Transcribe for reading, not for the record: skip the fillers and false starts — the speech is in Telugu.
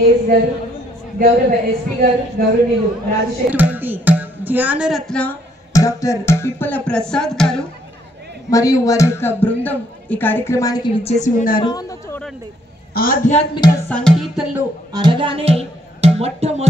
ఏఎస్ గారు, గౌరవ ఎస్పీ గారు, గౌరవనీయులు రాజశేఖర్ ధ్యానరత్న డాక్టర్ పిప్పల ప్రసాద్ గారు మరియు వారి యొక్క బృందం ఈ కార్యక్రమానికి విచ్చేసి ఉన్నారు. ఆధ్యాత్మిక సంకీర్తనలు అనగానే మొట్టమొదటి